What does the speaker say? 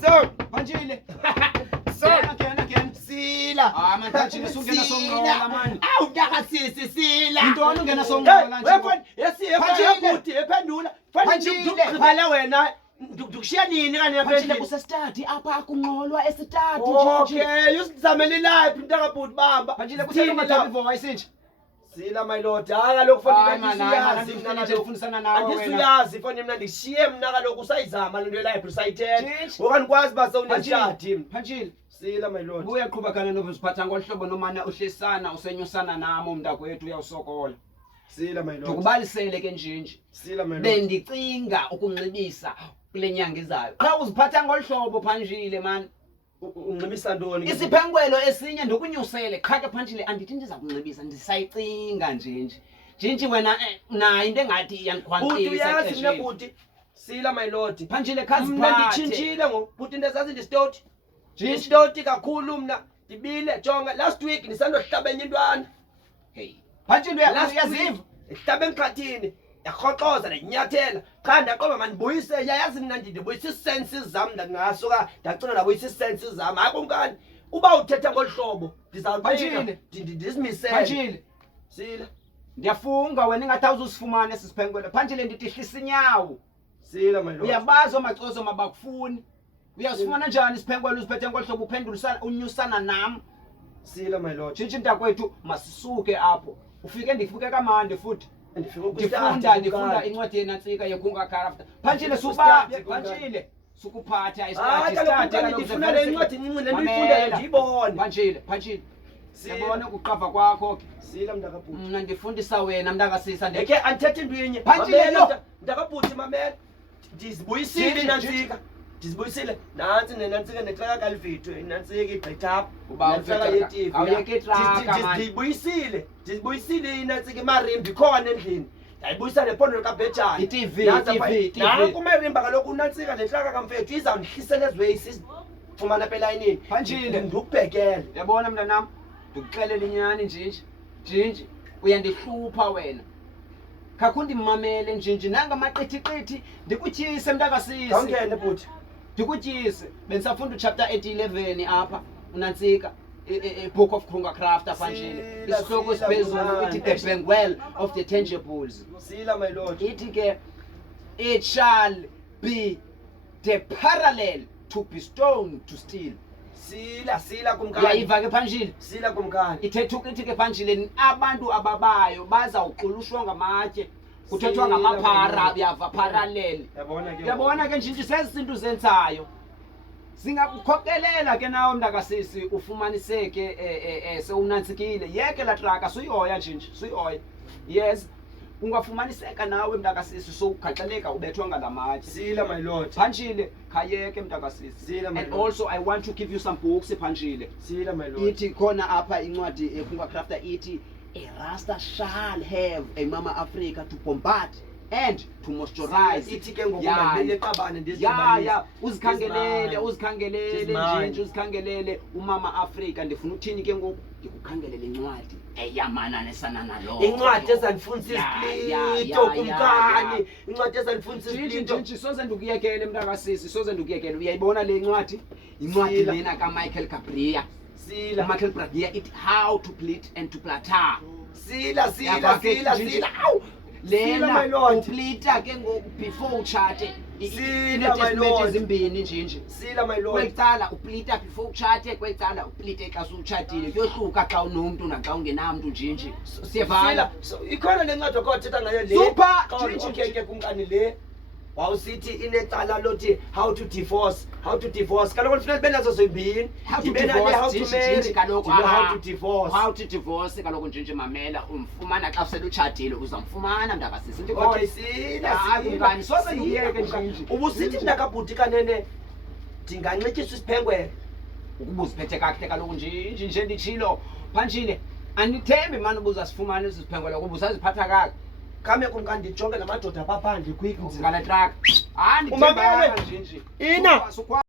So, Phanjile. So, again. Sila. Man, Phanjile sungena songola man. Awu ntakasisi sila. Intoni ungena songola nje? Weapon, yesi ephendula. Phanjile, phala wena. Ndikushiya nini kanye Phanjile kusestudy apha akunqolwa estudy nje. Okay, usizamele live mntakabhuti bamba. Phanjile kuselinga voice nje. Sila my lord, kaloku foni siyazi mina nje ngifundisana nawe wena. Angisiyazi foni mina ndishiye mina kaloku usayizama lento live usayithetha. Ngokanikwaazi base uneshadi. Phanjile. Sila my lord. Uyaqhubeka kana nokuziphatha ngolhlobo nomana uhlesana usenyusana nami umntakwethu uyawusokola. Sila my lord. Ngokubalisele ke nje. Sila my lord. Bendicinga ukunxibisa kule nyanga izayo. Xa uziphatha ngolhlobo Phanjile man. Unxibisa ntoni? Isiphengwelo esinye ndokunyusele qha ke Phanjile andithi ndiza kunxibisa ndisayicinga nje wena nayo into engathi iyandikhwanqisa uyazi mina bhuti. Sila my lord. Phanjile khaziphathe. Mina nditshintshile ngobhuti into ezazi ndistoti. Ndistoti kakhulu mna. Ndibile jonga last week ndisandohlaba enye intwana. Hey Phanjile uyaziva ihlaba emkhathini yakhoxoza nenyathela cha ndaqoba mandibuyise yayazi mina ndibuyisa isenses zami ndangasuka ndacina ndabuyisa isenses zami hayi kumkani uba uthetha ngolhlobo ndizawuqina ndizimisele Phanjile sila ndiyafunga wena ingathi awuzusifumana esisiphengwele Phanjile ndihlisa inyawo sila my lord uyabazi omaxozo mabakufuni uyasifumana njani isiphengwele uziphethe ngolhlobo uphendulisana unyusana nami sila my lord tshintshi mntakwethu masisuke apho ufike ndifuke kamande futhi ndifunda incwadi yenantsika yekunga character Phanjile subabe Phanjile sukuphatha isikhathi ndifuna le incwadi incinci lento uyifundayo ndiyibone Phanjile siyabona ukuqava kwakho sila mntakabhuti mna ndifundisa wena mntakasisa ndeke andithethe into yinye Phanjile mntakabhuti mamela ndizibuyisile inantsika ndizibuyisile nansi nenantsika nexaka kalivithu inantsika igqithapha ubawufaka yeTV awuyeke traka ndizibuyisile inantsika imarimba ikhona endlini ndayibuyisa nepondo likabhejane iTV nanku kumarimba kaloku unantsika nenhlaka kamfethu izawundihlisela eziweyisi fumana apha elayinini Phanjile ndikubhekele yabona mntanam ndikuxelela inyani njinji uyandihlupha wena khakho ndimamele njinji nanga maqithiqithi ndikutyise mntakasisi awungene bhuti ndikutyise bendisafunda uchapter 8:11 apha unantsika book of Krunga Crafter Phanjile isihloko esiphezulu ithi the bankwell of the tangibles sila my lord ithi ke it shall be the parallel to be stone to steel sila kumkani uyayiva ke Phanjile sila kumkani ithetha ukuthi ke Phanjile abantu ababayo bazawuqulushwa ngamatye kuthethwa ngamaphara uyava parallel yabona ke nje sezinto zenzayo singakukhokelela ke nawe mntakasisi ufumaniseke sewunantsikile yeke la traka suyihoya nje suyihoya yes ungafumaniseka nawe mntakasisi sowugaxeleka ubethwa ngalamatye sila my lord Phanjile khayeke mntakasisi sila my and lord also I want to give you some books Phanjile sila my lord ithi khona apha incwadi ekunga crafter ithi a rasta shall have a mama Africa to combat and to moisturize ithi ke ngokubambele eqabane ndizibanisa uzikhangelele nje uzikhangelele umama Africa ndifuna uthini ke ngoku ndikukhangelele incwadi eyamananisana nalo incwadi ezanifundisa isplito kumkani incwadi ezanifundisa isplito nje soze ndikuyekele mntakasisi soze ndikuyekele uyayibona le incwadi incwadi lena kaMichael Cabria sila Michael Cabria it how to pleat and to platter sila lena uplita ke ngoku before uchate sila ezimbini nje sila my lord kwecala uplita before uchate kwecala uplite xa usuchatile kuyohluka xa unomuntu naxa ungenamntu nje siyavala ikhona lencwadi okuthetha ngayo le super okay kumkani le wawusithi inecala lothi how to divorce kaloku kufanele ube nazo zombini ibe nale how to marry kaloku how to divorce kaloku nje mamela umfumana xa uselutshatile uzamfumana mntakasisi nto okay sila soze ndiyeke nje ubusithi mntakabhuti kanene ndinganxityiswa isiphengwele ukuba uziphethe kakuhle kaloku nje nditshilo Phanjile andithembi mani ubuzasifumana esi siphengwele kuba usaziphatha kakuhle kame kumkani ndijonge namadoda apha phandle quick ngale truck umamele nje ina